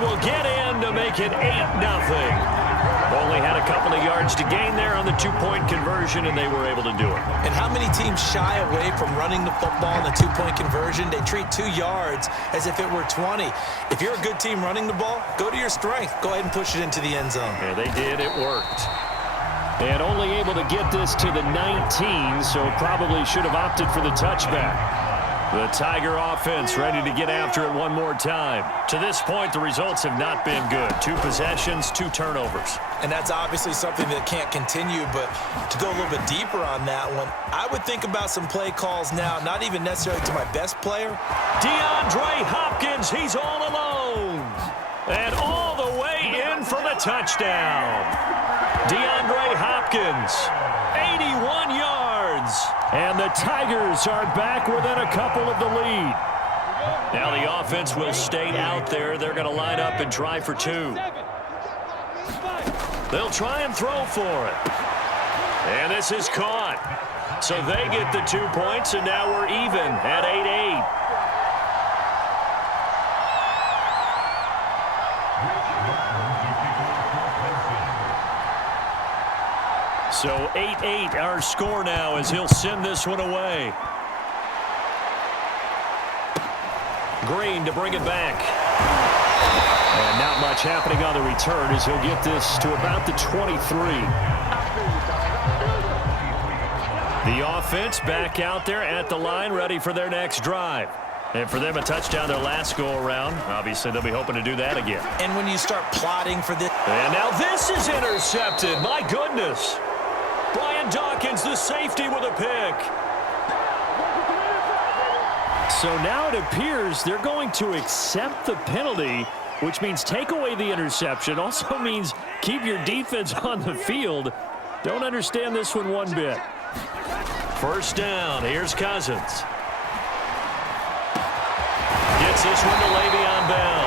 will get in to make it 8-0. Only had a couple of yards to gain there on the two-point conversion, and they were able to do it. And how many teams shy away from running the football in the two-point conversion? They treat 2 yards as if it were 20. If you're a good team running the ball, go to your strength. Go ahead and push it into the end zone. Yeah, they did. It worked. And only able to get this to the 19, so probably should have opted for the touchback. The Tiger offense ready to get after it one more time. To this point, the results have not been good. 2 possessions, 2 turnovers. And that's obviously something that can't continue, but to go a little bit deeper on that one, I would think about some play calls now, not even necessarily to my best player. DeAndre Hopkins, he's all alone. And all the way in for the touchdown. DeAndre Hopkins, 81 yards. And the Tigers are back within a couple of the lead. Now the offense will stay out there. They're going to line up and try for 2. They'll try and throw for it. And this is caught. So they get the 2 points, and now we're even at 8-8. So 8-8 our score now as he'll send this one away. Green to bring it back. And not much happening on the return as he'll get this to about the 23. The offense back out there at the line ready for their next drive. And for them, a touchdown their last go-around. Obviously, they'll be hoping to do that again. And when you start plotting for this... And now this is intercepted. My goodness. Brian Dawkins, the safety, with a pick. So now it appears they're going to accept the penalty, which means take away the interception. Also means keep your defense on the field. Don't understand this one bit. First down. Here's Cousins. Gets this one to Le'Veon Bell.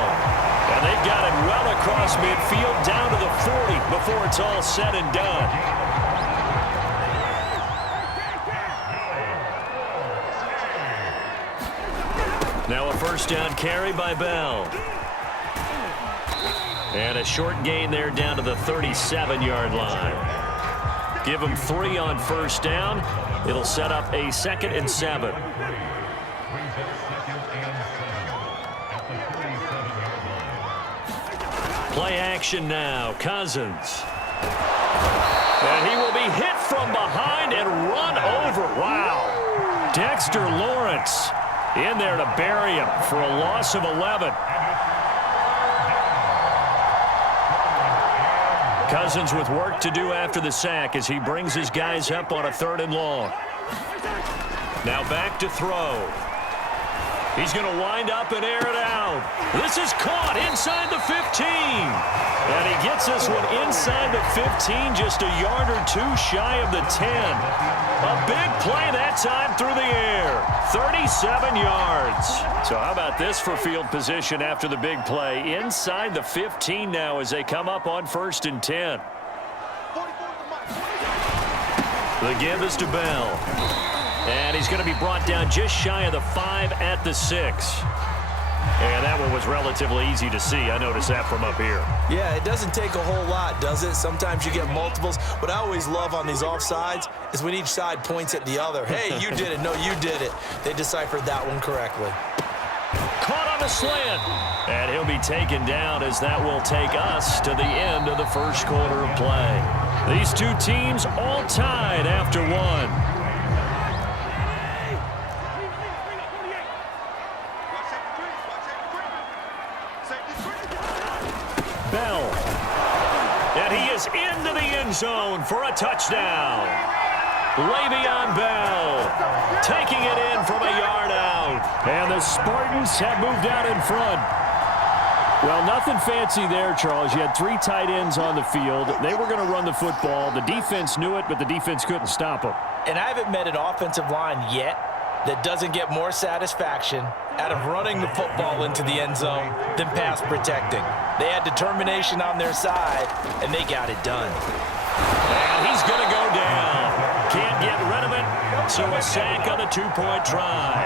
And they've got it well across midfield down to the 40 before it's all said and done. Now a first down carry by Bell. And a short gain there down to the 37-yard line. Give them 3 on first down. It'll set up a 2nd and 7. Play action now. Cousins. And he will be hit from behind and run over. Wow. Dexter Lawrence in there to bury him for a loss of 11. Cousins with work to do after the sack as he brings his guys up on a 3rd and long. Now back to throw. He's going to wind up and air it out. This is caught inside the 15. And he gets this one inside the 15, just a yard or 2 shy of the 10. A big play that time through the air. 37 yards. So how about this for field position after the big play? Inside the 15 now as they come up on 1st and 10. The give is to Bell. And he's going to be brought down just shy of the 5 at the 6. And that one was relatively easy to see. I noticed that from up here. Yeah, it doesn't take a whole lot, does it? Sometimes you get multiples. What I always love on these offsides is when each side points at the other. Hey, you did it. No, you did it. They deciphered that one correctly. Caught on a slant. And he'll be taken down as that will take us to the end of the first quarter of play. These two teams all tied after 1. Bell. And he is into the end zone for a touchdown. Le'Veon Bell taking it in from a yard out. And the Spartans have moved out in front. Well, nothing fancy there, Charles. You had 3 tight ends on the field. They were going to run the football. The defense knew it, but the defense couldn't stop them. And I haven't met an offensive line yet that doesn't get more satisfaction out of running the football into the end zone than pass protecting. They had determination on their side, and they got it done. And he's going to go down. Can't get rid of it, so a sack on the 2-point try.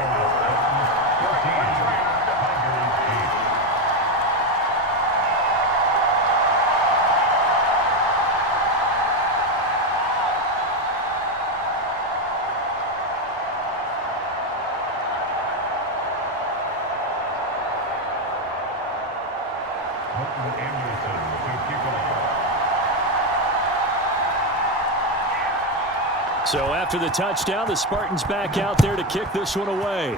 So after the touchdown, the Spartans back out there to kick this one away.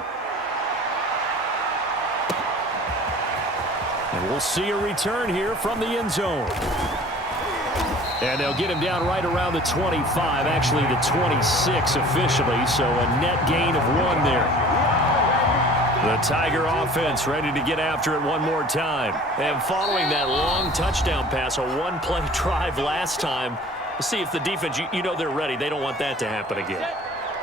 And we'll see a return here from the end zone. And they'll get him down right around the 25, actually the 26 officially, so a net gain of 1 there. The Tiger offense ready to get after it one more time. And following that long touchdown pass, a one-play drive last time, we'll see if the defense, you know they're ready. They don't want that to happen again.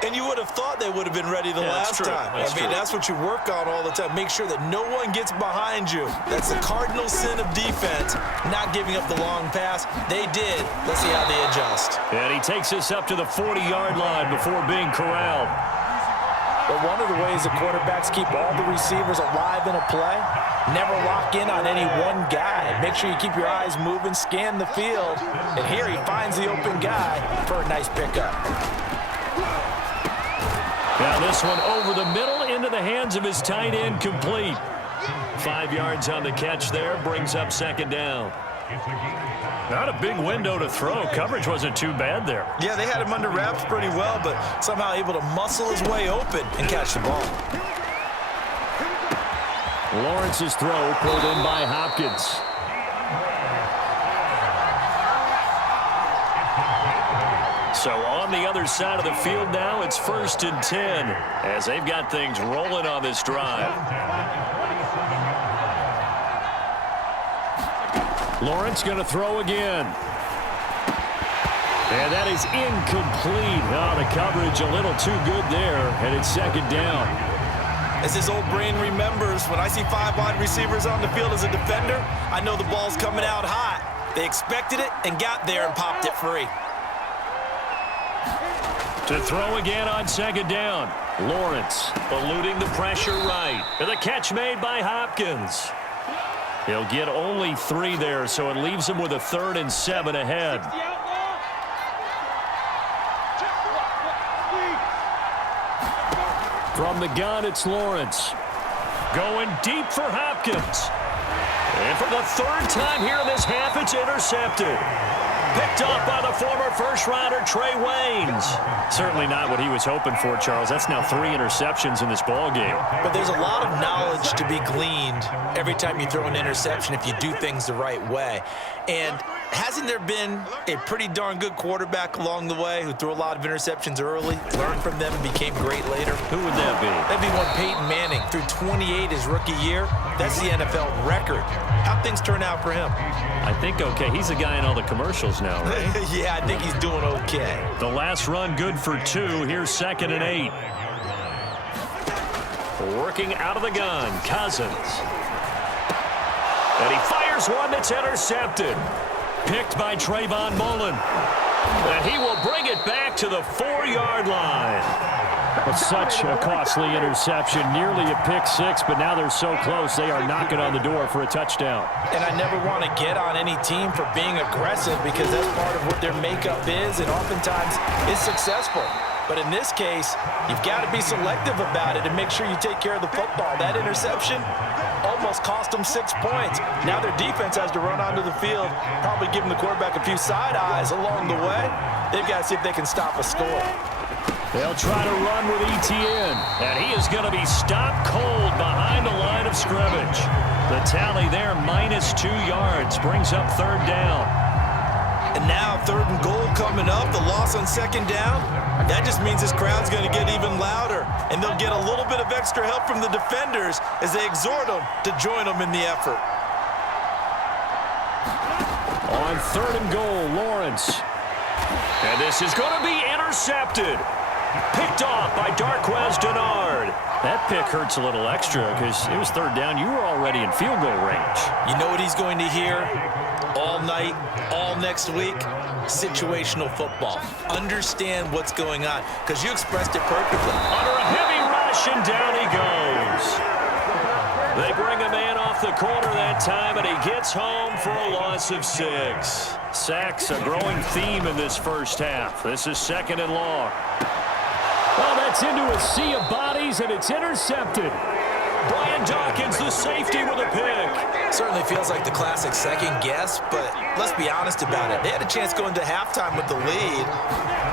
And you would have thought they would have been ready the last time. That's what you work on all the time. Make sure that no one gets behind you. That's the cardinal sin of defense, not giving up the long pass. They did. Let's see how they adjust. And he takes us up to the 40-yard line before being corralled. But one of the ways the quarterbacks keep all the receivers alive in a play, never lock in on any one guy. Make sure you keep your eyes moving, scan the field. And here he finds the open guy for a nice pickup. Now this one over the middle into the hands of his tight end, complete. 5 yards on the catch there, brings up second down. Not a big window to throw. Coverage wasn't too bad there. Yeah, they had him under wraps pretty well, but somehow able to muscle his way open and catch the ball. Lawrence's throw pulled in by Hopkins. So on the other side of the field now, it's 1st and 10 as they've got things rolling on this drive. Lawrence going to throw again. And that is incomplete. Oh, the coverage a little too good there, and it's second down. As his old brain remembers, when I see 5 wide receivers on the field as a defender, I know the ball's coming out hot. They expected it and got there and popped it free. To throw again on second down. Lawrence eluding the pressure right. And the catch made by Hopkins. He'll get only 3 there, so it leaves him with a 3rd and 7 ahead. From the gun, it's Lawrence. Going deep for Hopkins. And for the 3rd time here in this half, it's intercepted. Picked off by the former first-rounder Trey Waynes. Certainly not what he was hoping for, Charles. That's now 3 interceptions in this ballgame. But there's a lot of knowledge to be gleaned every time you throw an interception if you do things the right way. And hasn't there been a pretty darn good quarterback along the way who threw a lot of interceptions early, learned from them, and became great later? Who would that be? That'd be one Peyton Manning. Threw 28 his rookie year. That's the NFL record. How'd things turn out for him? I think okay. He's the guy in all the commercials now, right? Yeah, I think he's doing okay. The last run good for 2. Here's 2nd and 8. Working out of the gun, Cousins. And he fires one that's intercepted. Picked by Trayvon Mullen. And he will bring it back to the 4-yard line. Well, such a costly interception, nearly a pick-6, but now they're so close they are knocking on the door for a touchdown. And I never want to get on any team for being aggressive because that's part of what their makeup is and oftentimes is successful. But in this case, you've got to be selective about it and make sure you take care of the football. That interception almost cost them 6 points. Now their defense has to run onto the field, probably giving the quarterback a few side eyes along the way. They've got to see if they can stop a score. They'll try to run with Etienne, and he is going to be stopped cold behind the line of scrimmage. The tally there, -2 yards, brings up 3rd down. And now 3rd and goal coming up, the loss on 2nd down. That just means this crowd's going to get even louder, and they'll get a little bit of extra help from the defenders as they exhort them to join them in the effort. On 3rd and goal, Lawrence. And this is going to be intercepted. Picked off by Darquez Denard. That pick hurts a little extra because it was 3rd down. You were already in field goal range. You know what he's going to hear all night, all next week? Situational football. Understand what's going on because you expressed it perfectly. Under a heavy rush, and down he goes. They bring a man off the corner that time, and he gets home for a loss of 6. Sacks a growing theme in this first half. This is 2nd and long. Well, that's into a sea of bodies, and it's intercepted. Brian Dawkins, the safety, with a pick. Certainly feels like the classic second guess, but let's be honest about it. They had a chance going to halftime with the lead.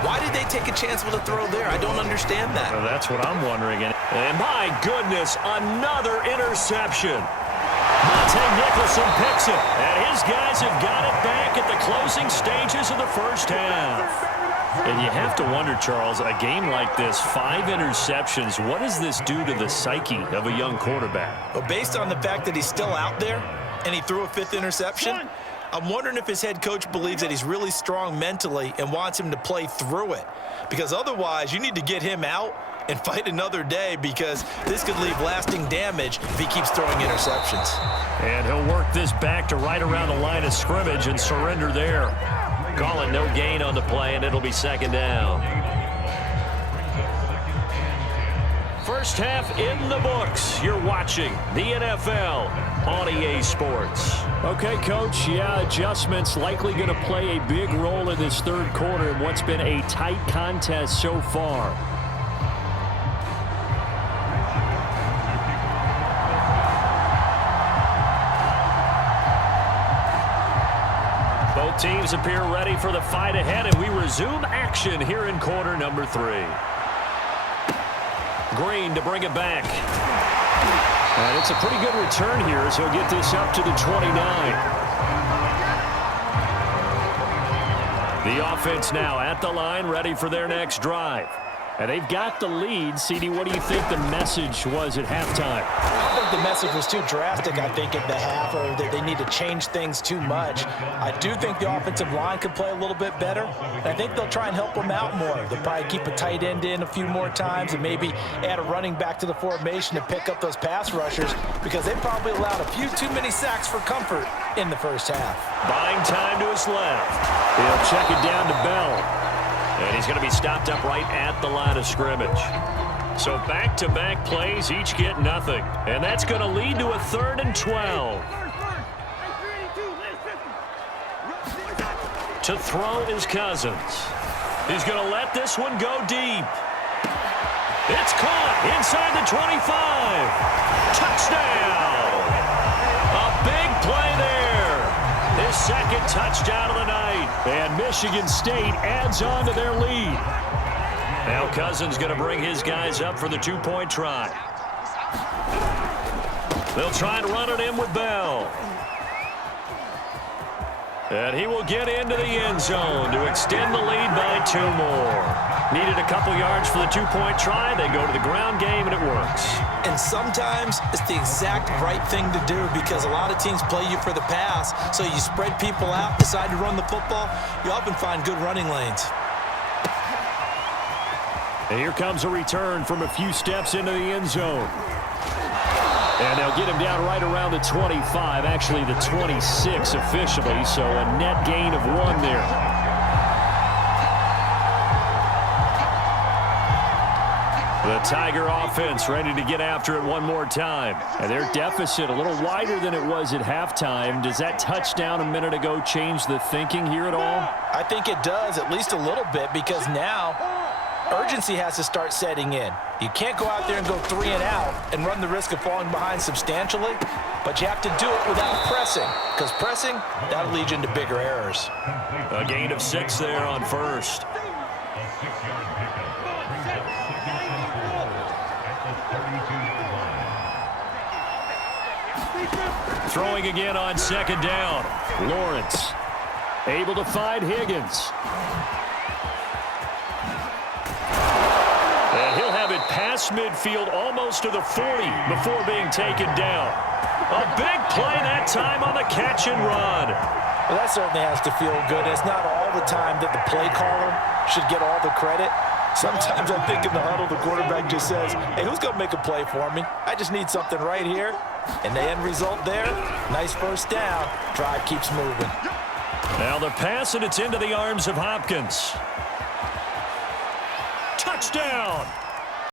Why did they take a chance with a throw there? I don't understand that. Well, that's what I'm wondering. And my goodness, another interception. Monte Nicholson picks it, and his guys have got it back at the closing stages of the first half. And you have to wonder, Charles, a game like this, 5 interceptions, what does this do to the psyche of a young quarterback? Well, based on the fact that he's still out there and he threw a 5th interception, I'm wondering if his head coach believes that he's really strong mentally and wants him to play through it. Because otherwise, you need to get him out and fight another day, because this could leave lasting damage if he keeps throwing interceptions. And he'll work this back to right around the line of scrimmage and surrender there. Calling no gain on the play, and it'll be second down. First half in the books. You're watching the NFL on EA Sports. Okay, Coach, yeah, adjustments likely going to play a big role in this third quarter in what's been a tight contest so far. Both teams appear ready for the fight ahead, and we resume action here in quarter number 3. Green to bring it back. And it's a pretty good return here as he'll get this up to the 29. The offense now at the line, ready for their next drive. And they've got the lead. CD, what do you think the message was at halftime? I think the message was too drastic, I think, at the half, or that they need to change things too much. I do think the offensive line could play a little bit better, and I think they'll try and help them out more. They'll probably keep a tight end in a few more times and maybe add a running back to the formation to pick up those pass rushers, because they probably allowed a few too many sacks for comfort in the first half. Buying time to his left. He'll check it down to Bell. And he's going to be stopped up right at the line of scrimmage. So back-to-back plays, each get nothing. And that's going to lead to a 3rd and 12. To throw is Cousins. He's going to let this one go deep. It's caught inside the 25. Touchdown! A big play there. His second touchdown of the night. And Michigan State adds on to their lead. Now Cousins going to bring his guys up for the 2-point try. They'll try and run it in with Bell. And he will get into the end zone to extend the lead by 2 more. Needed a couple yards for the 2-point try. They go to the ground game, and it works. And sometimes it's the exact right thing to do, because a lot of teams play you for the pass, so you spread people out, decide to run the football, you often find good running lanes. And here comes a return from a few steps into the end zone. And they'll get him down right around the 25, actually the 26 officially, so a net gain of 1 there. The Tiger offense ready to get after it one more time. And their deficit a little wider than it was at halftime. Does that touchdown a minute ago change the thinking here at all? I think it does, at least a little bit, because now urgency has to start setting in. You can't go out there and go 3 and out and run the risk of falling behind substantially, but you have to do it without pressing, because pressing, that'll lead you into bigger errors. A gain of 6 there on first. Throwing again on second down. Lawrence able to find Higgins. And he'll have it past midfield almost to the 40 before being taken down. A big play that time on the catch and run. Well, that certainly has to feel good. It's not all the time that the play caller should get all the credit. Sometimes I think in the huddle, the quarterback just says, hey, who's going to make a play for me? I just need something right here. And the end result there, nice first down. Drive keeps moving. Now the pass, and it's into the arms of Hopkins. Touchdown!